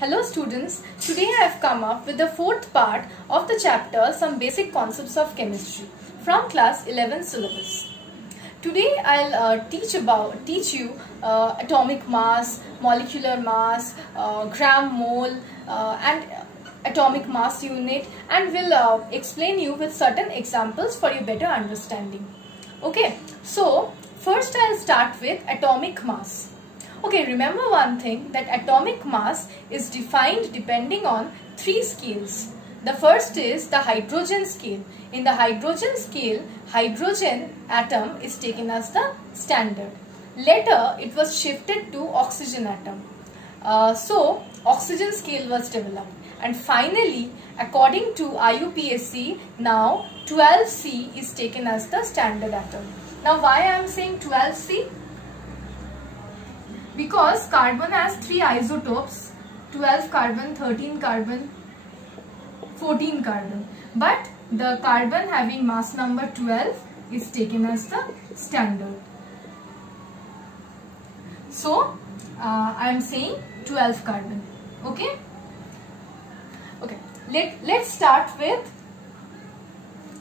Hello students, today I have come up with the fourth part of the chapter Some Basic Concepts of Chemistry from class 11 syllabus. Today I'll teach you atomic mass, molecular mass, gram mole and atomic mass unit, and will explain you with certain examples for your better understanding. Okay, so first I'll start with atomic mass. Okay, remember one thing, that atomic mass is defined depending on three scales. The first is the hydrogen scale. In the hydrogen scale, hydrogen atom is taken as the standard. Later, it was shifted to oxygen atom. So, oxygen scale was developed. And finally, according to IUPAC, now 12C is taken as the standard atom. Now, why I am saying 12C? Because carbon has three isotopes, 12 carbon, 13 carbon, 14 carbon. But the carbon having mass number 12 is taken as the standard. So, I am saying 12 carbon. Okay? Okay. Let's start with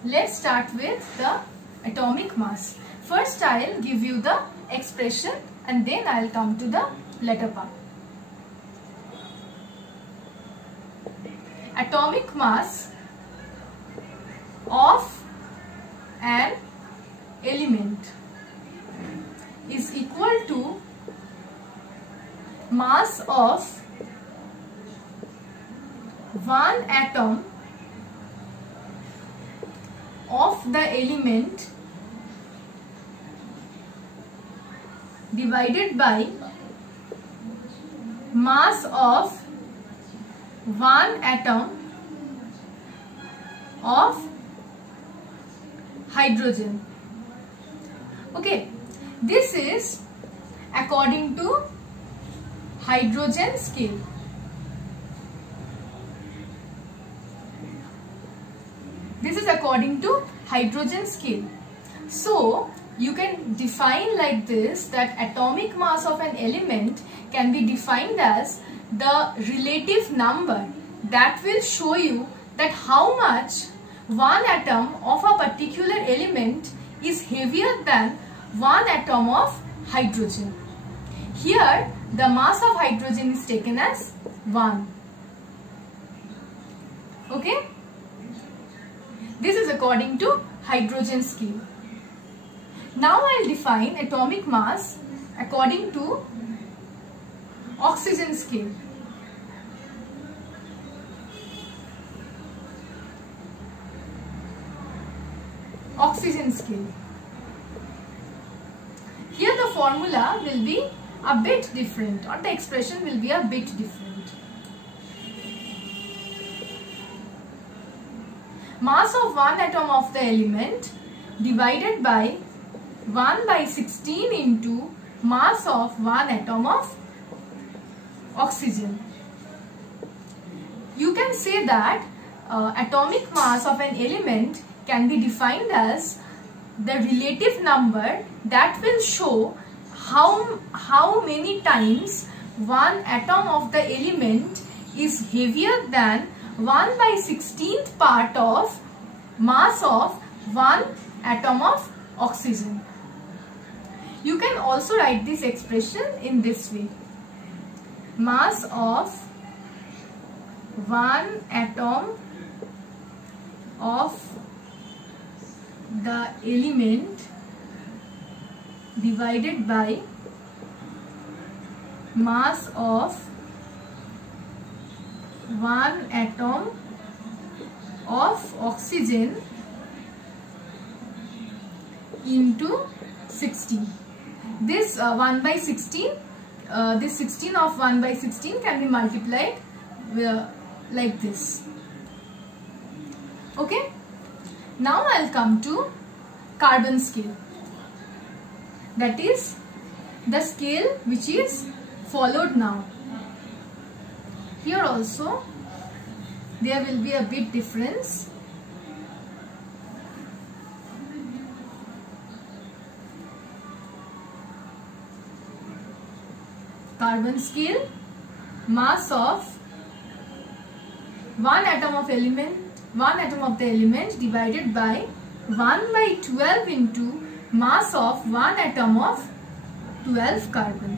the atomic mass. First, I'll give you the expression, and then I'll come to the letter part. Atomic mass of an element is equal to mass of one atom of the element divided by mass of one atom of hydrogen. Okay, this is according to hydrogen scale. This is according to hydrogen scale. So, you can define like this, that atomic mass of an element can be defined as the relative number that will show you that how much one atom of a particular element is heavier than one atom of hydrogen. Here, the mass of hydrogen is taken as 1. Okay? This is according to hydrogen scale. Now I'll define atomic mass according to oxygen scale. Oxygen scale. Here the formula will be a bit different, or the expression will be a bit different. Mass of one atom of the element divided by 1/16 into mass of one atom of oxygen. You can say that atomic mass of an element can be defined as the relative number that will show how many times one atom of the element is heavier than 1/16th part of mass of one atom of oxygen. You can also write this expression in this way. Mass of one atom of the element divided by mass of one atom of oxygen into 16. This 1/16, this 16 of 1/16 can be multiplied like this. Okay. Now I'll come to carbon scale. That is the scale which is followed now. Here also there will be a bit difference. Carbon scale, mass of one atom of the element divided by 1 by 12 into mass of one atom of 12 carbon.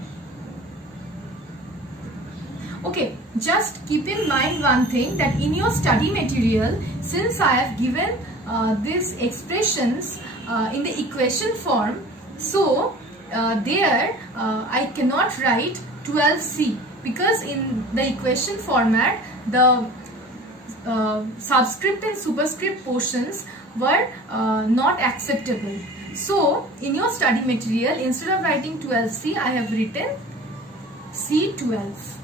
Okay, just keep in mind one thing, that in your study material, since I have given these expressions in the equation form, so there I cannot write 12C, because in the equation format the subscript and superscript portions were not acceptable. So in your study material, instead of writing 12C, I have written C12.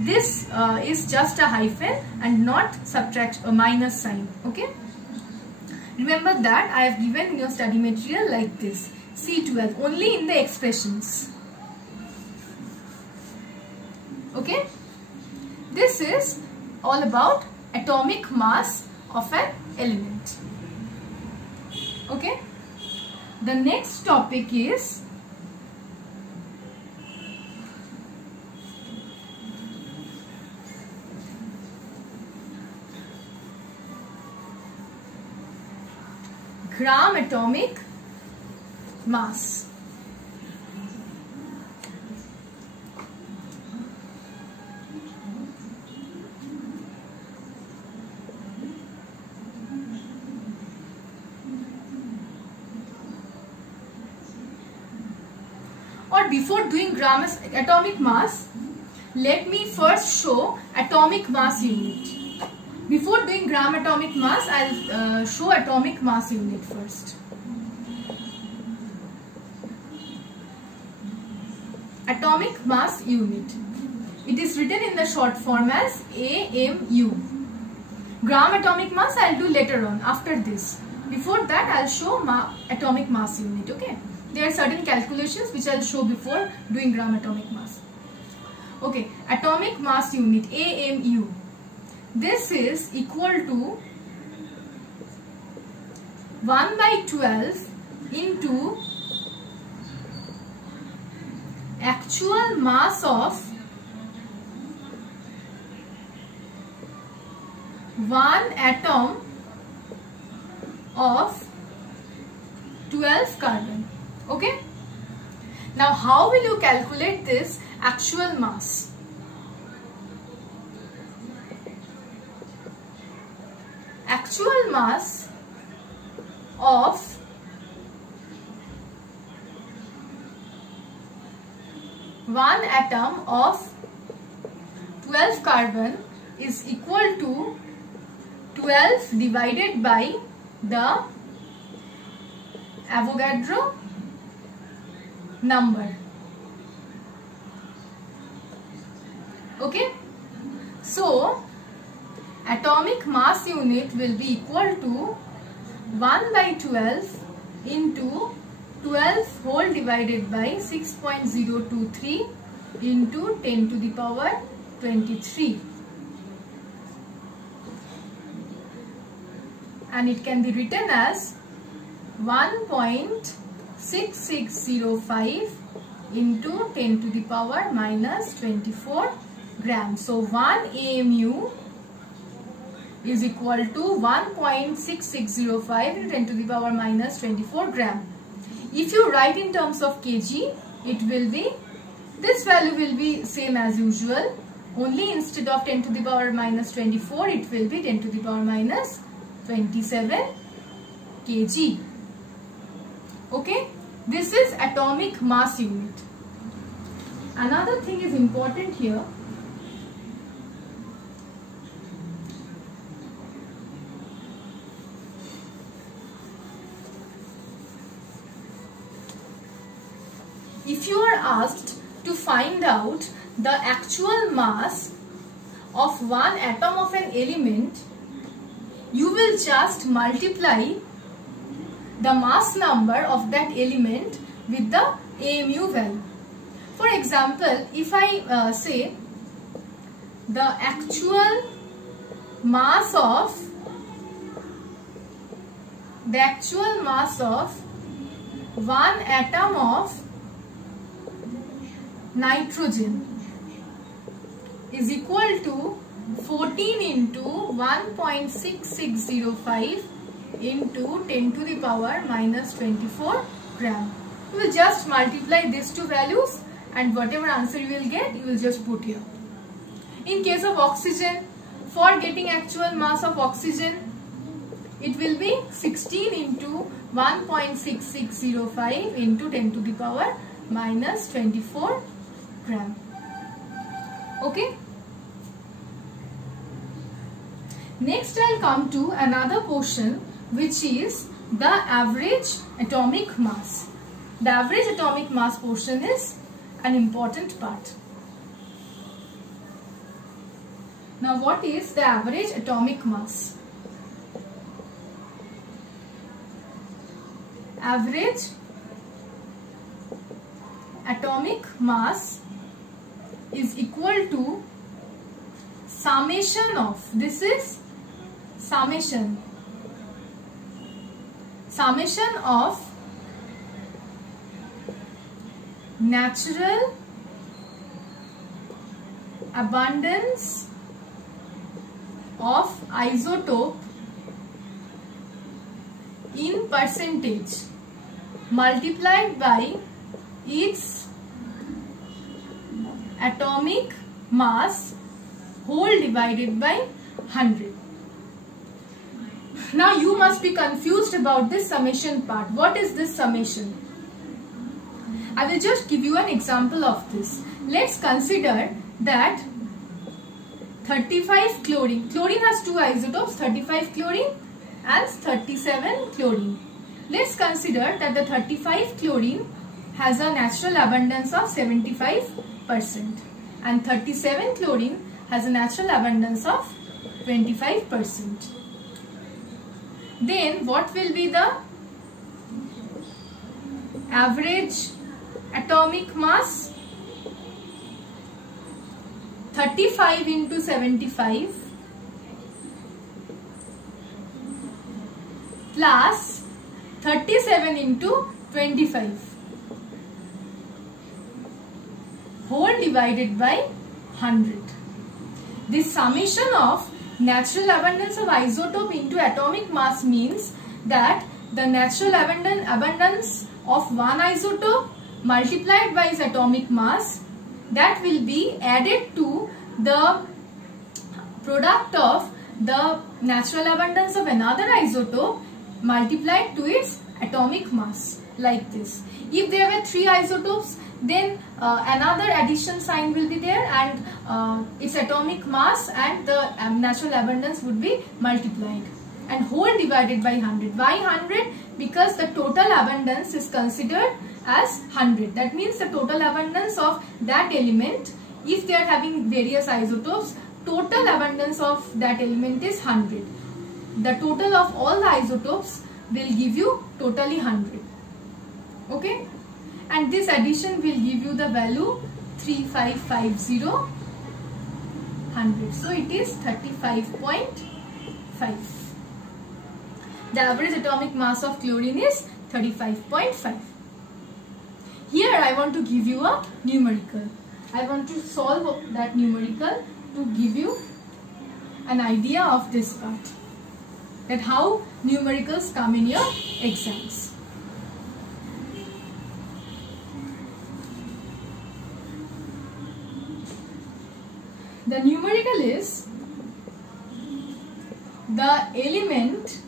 This is just a hyphen and not a minus sign. Okay, remember that I have given in your study material like this, C12, only in the expressions. Okay, this is all about atomic mass of an element. Okay, the next topic is gram atomic mass. Or before doing atomic mass, let me first show atomic mass unit. Before doing gram atomic mass, I will show atomic mass unit first. Atomic mass unit. It is written in the short form as AMU. Gram atomic mass I will do later on, after this. Before that I will show atomic mass unit. Okay. There are certain calculations which I will show before doing gram atomic mass. Okay. Atomic mass unit AMU. This is equal to 1 by 12 into actual mass of one atom of 12 carbon. Okay. Now how will you calculate this actual mass? Actual mass of one atom of 12 carbon is equal to 12 divided by the Avogadro number. Okay, so atomic mass unit will be equal to 1 by 12 into 12 whole divided by 6.023 into 10 to the power 23. And it can be written as 1.6605 into 10 to the power minus 24 grams. So 1 AMU is equal to 1.6605 into 10 to the power minus 24 gram. If you write in terms of kg, it will be, this value will be same as usual, only instead of 10 to the power minus 24, it will be 10 to the power minus 27 kg. Okay, this is atomic mass unit. Another thing is important here. If you are asked to find out the actual mass of one atom of an element, you will just multiply the mass number of that element with the AMU value. For example, if I say the actual mass of one atom of nitrogen is equal to 14 into 1.6605 into 10 to the power minus 24 gram. You will just multiply these two values and whatever answer you will get, you will just put here. In case of oxygen, for getting actual mass of oxygen, it will be 16 into 1.6605 into 10 to the power minus 24 gram. Okay. Next I'll come to another portion, which is the average atomic mass. The average atomic mass portion is an important part. Now what is the average atomic mass? Average atomic mass is equal to summation of, this is summation of natural abundance of isotope in percentage multiplied by its atomic mass whole divided by 100. Now you must be confused about this summation part. What is this summation? I will just give you an example of this. Let's consider that 35 chlorine. Chlorine has two isotopes, 35 chlorine and 37 chlorine. Let's consider that the 35 chlorine has a natural abundance of 75% and 37 chlorine has a natural abundance of 25%. Then what will be the average atomic mass? 35 into 75 plus 37 into 25 whole divided by 100. This summation of natural abundance of isotope into atomic mass means that the natural abundance of one isotope multiplied by its atomic mass, that will be added to the product of the natural abundance of another isotope multiplied to its atomic mass, like this. If there were three isotopes, then another addition sign will be there and its atomic mass and the natural abundance would be multiplied and whole divided by 100. Why 100? Because the total abundance is considered as 100. That means the total abundance of that element, if they are having various isotopes, total abundance of that element is 100. The total of all the isotopes will give you totally 100. Okay? And this addition will give you the value 3550 100. So it is 35.5. The average atomic mass of chlorine is 35.5. Here I want to give you a numerical. I want to solve that numerical to give you an idea of this part, that how numericals come in your exams. The numerical is the element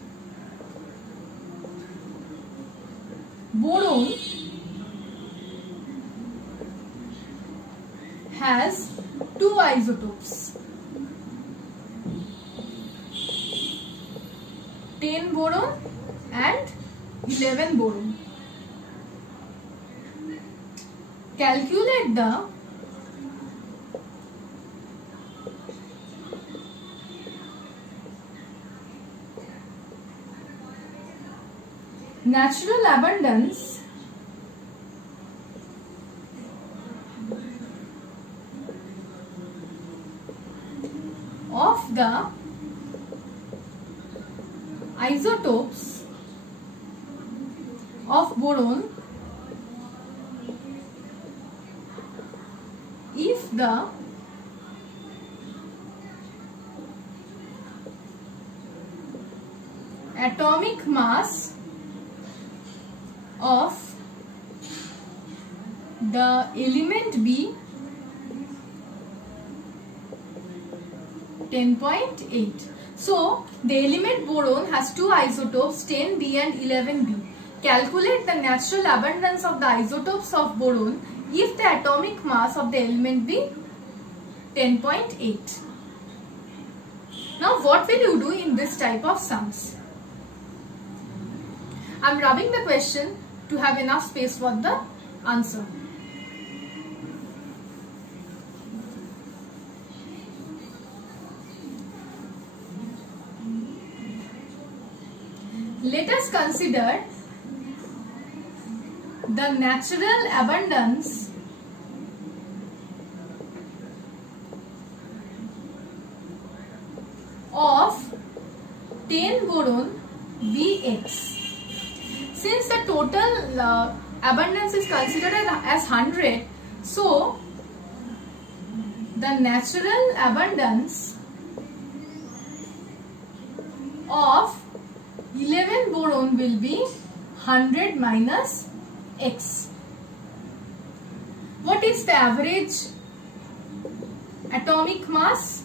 boron has two isotopes, 10 boron and 11 boron. Calculate the natural abundance of the isotopes of boron if the atomic mass of the element B 10.8. So the element boron has two isotopes 10B and 11B. Calculate the natural abundance of the isotopes of boron if the atomic mass of the element be 10.8. Now what will you do in this type of sums? I am rubbing the question to have enough space for the answer. Let us consider the natural abundance of 10 boron Bx. Since the total abundance is considered as 100, so the natural abundance of 11 boron will be 100 minus x. What is the average atomic mass?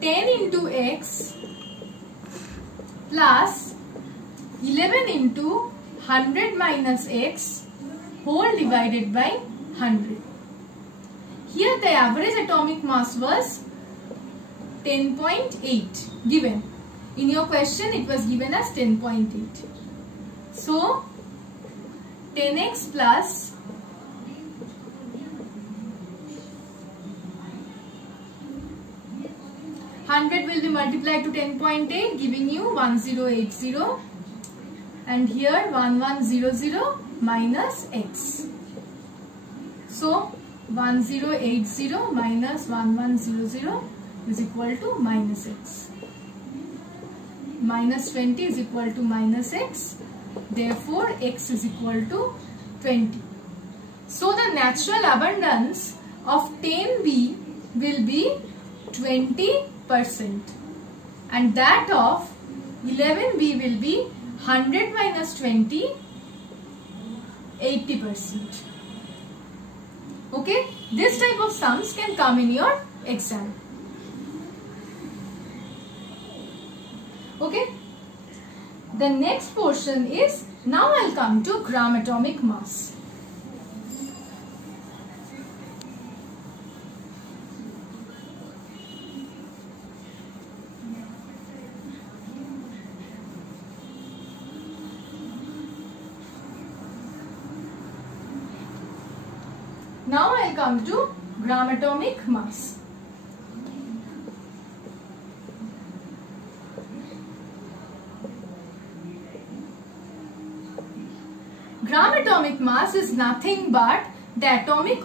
10 into x plus 11 into 100 minus x whole divided by 100. Here the average atomic mass was 10.8 given. In your question it was given as 10.8. So 10x plus 100 will be multiplied to 10.8 giving you 1080 and here 1100 minus x. So 1080 minus 1100 is equal to minus x. Minus 20 is equal to minus x. Therefore, x is equal to 20. So, the natural abundance of 10B will be 20% and that of 11B will be 100 minus 20, 80%. Okay, this type of sums can come in your exam. Okay, the next portion is, now I'll come to gram atomic mass. Now I'll come to gram atomic mass. Gram atomic mass is nothing but the atomic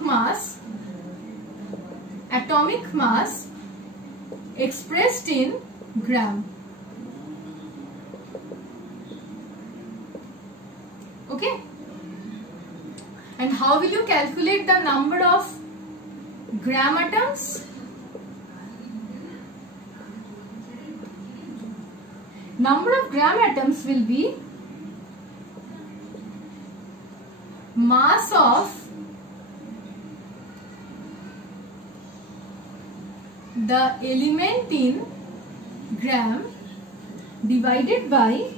mass expressed in gram. Okay? And how will you calculate the number of gram atoms? Number of gram atoms will be mass of the element in gram divided by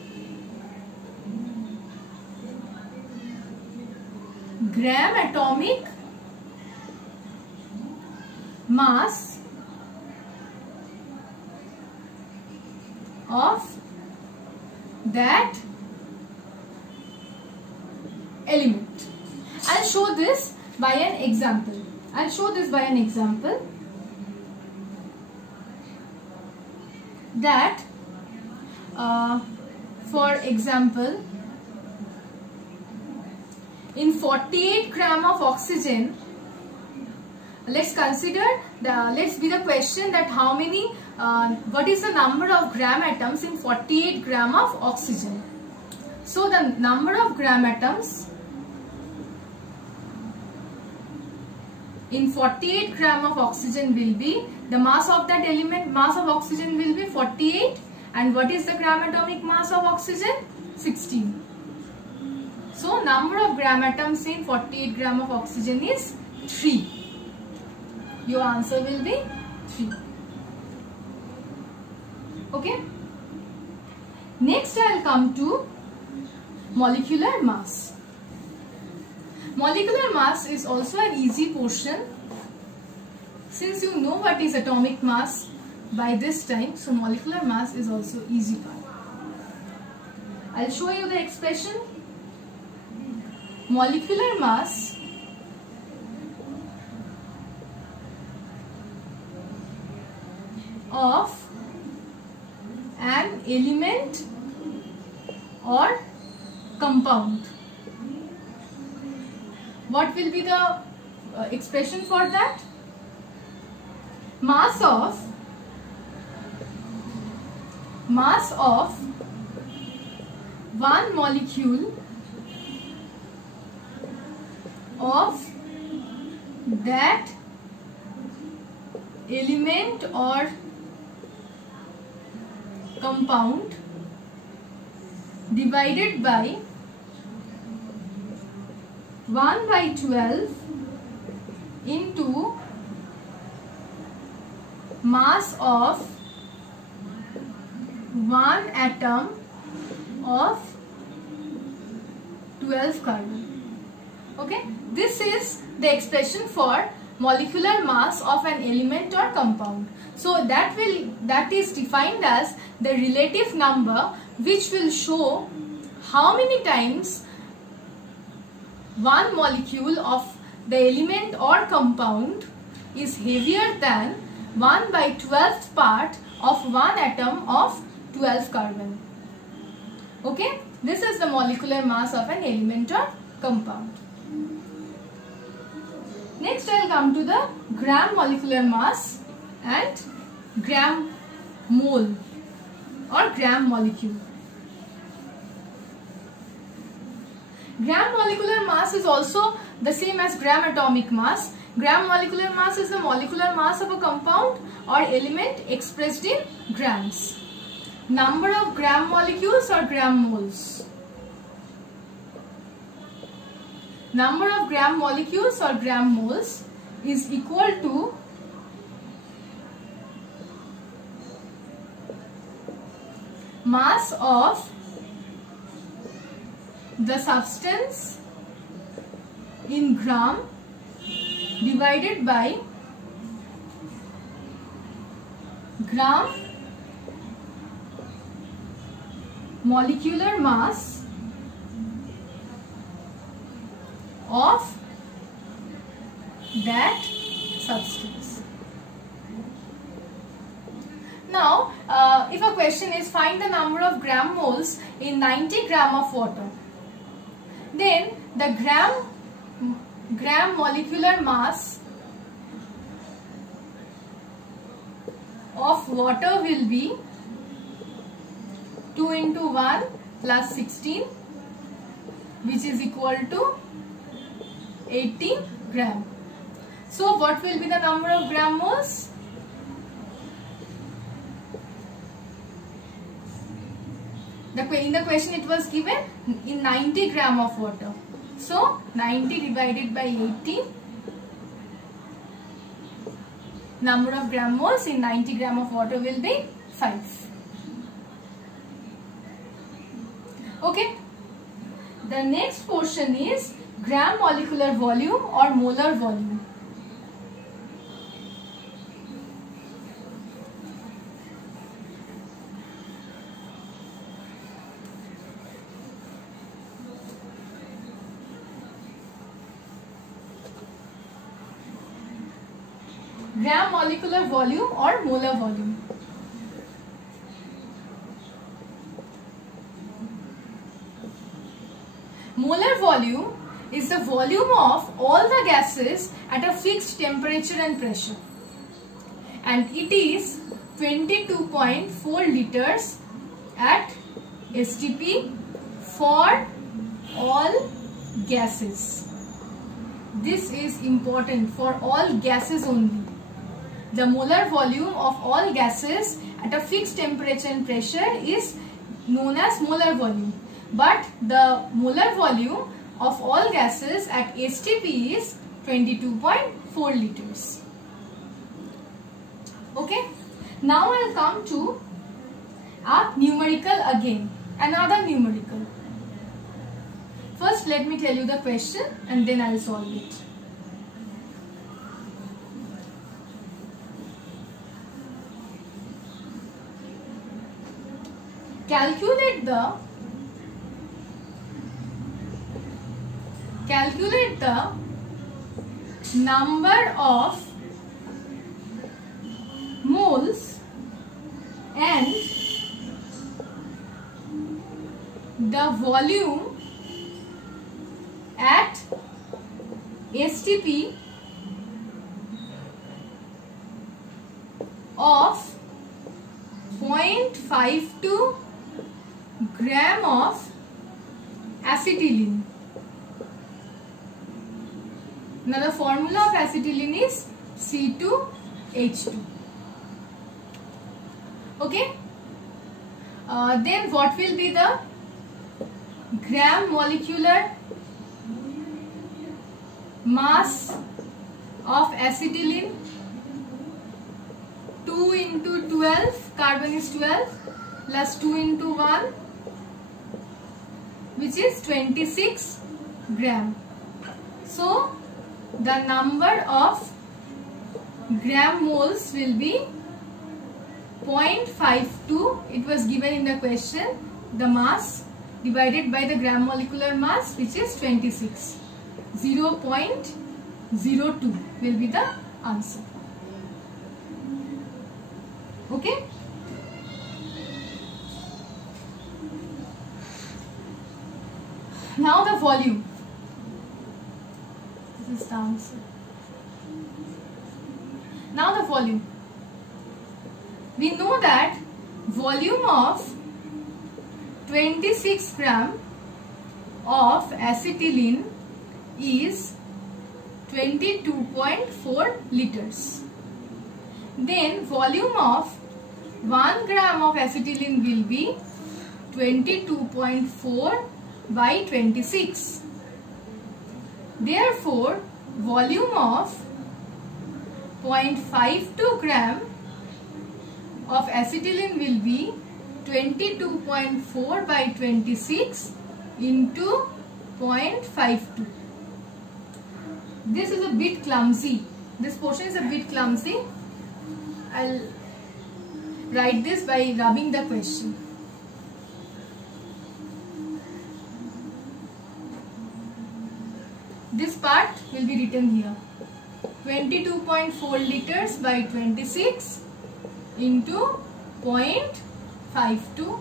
gram atomic mass of that element. I'll show this by an example. That for example, in 48 gram of oxygen, let's consider let's be the question that how many what is the number of gram atoms in 48 gram of oxygen. So the number of gram atoms in 48 gram of oxygen will be, the mass of that element, mass of oxygen will be 48, and what is the gram atomic mass of oxygen? 16. So number of gram atoms in 48 gram of oxygen is 3. Your answer will be 3. Okay. Next I will come to molecular mass. Molecular mass is also an easy portion since you know what is atomic mass by this time. So molecular mass is also easy part. I'll show you the expression. Molecular mass of an element or compound. What will be the expression for that? Mass of one molecule of that element or compound divided by 1/12 into mass of one atom of 12 carbon. Okay, this is the expression for molecular mass of an element or compound. So that is defined as the relative number which will show how many times one molecule of the element or compound is heavier than 1/12th part of one atom of 12 carbon. Okay, this is the molecular mass of an element or compound. Next I will come to the gram molecular mass and gram mole or gram molecule. Gram molecular mass is also the same as gram atomic mass. Gram molecular mass is the molecular mass of a compound or element expressed in grams. Number of gram molecules or gram moles? Number of gram molecules or gram moles is equal to mass of the substance in gram divided by gram molecular mass of that substance. Now, if a question is find the number of gram moles in 90 gram of water, then the gram molecular mass of water will be 2 into 1 plus 16, which is equal to 18 gram. So what will be the number of gram moles? In the question it was given in 90 gram of water. So 90 divided by 18, number of gram moles in 90 gram of water will be 5. Okay. The next portion is gram molecular volume or molar volume. Gram molecular volume or molar volume. Molar volume is the volume of all the gases at a fixed temperature and pressure, and it is 22.4 liters at STP for all gases. this is important for all gases only. The molar volume of all gases at a fixed temperature and pressure is known as molar volume. But the molar volume of all gases at STP is 22.4 liters. Okay. Now I will come to a numerical again. Another numerical. First let me tell you the question and then I will solve it. Calculate the number of moles and the volume at STP of 0.52 gram of acetylene. Now the formula of acetylene is C2H2. Okay. Then what will be the gram molecular mass of acetylene? 2 into 12, carbon is 12 plus 2 into 1, which is 26 gram. So the number of gram moles will be 0.52. It was given in the question, the mass divided by the gram molecular mass, which is 26. 0.02 will be the answer. Okay. Now the volume. This is the answer. Now the volume. We know that volume of 26 gram of acetylene is 22.4 liters. Then volume of 1 gram of acetylene will be 22.4 by 26. Therefore, volume of 0.52 gram of acetylene will be 22.4 by 26 into 0.52. This is a bit clumsy. This portion is a bit clumsy. I'll write this by rubbing the question. This part will be written here. 22.4 liters by 26 into 0.52.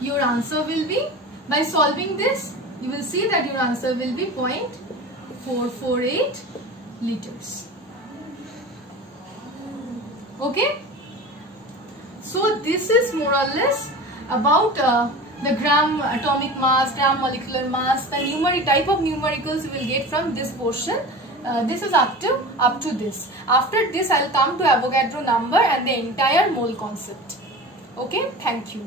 Your answer will be, by solving this, you will see that your answer will be 0.448 liters. Okay. So this is more or less about the gram atomic mass, gram molecular mass, the type of numericals you will get from this portion. This is up to this. After this, I will come to Avogadro number and the entire mole concept. Okay. Thank you.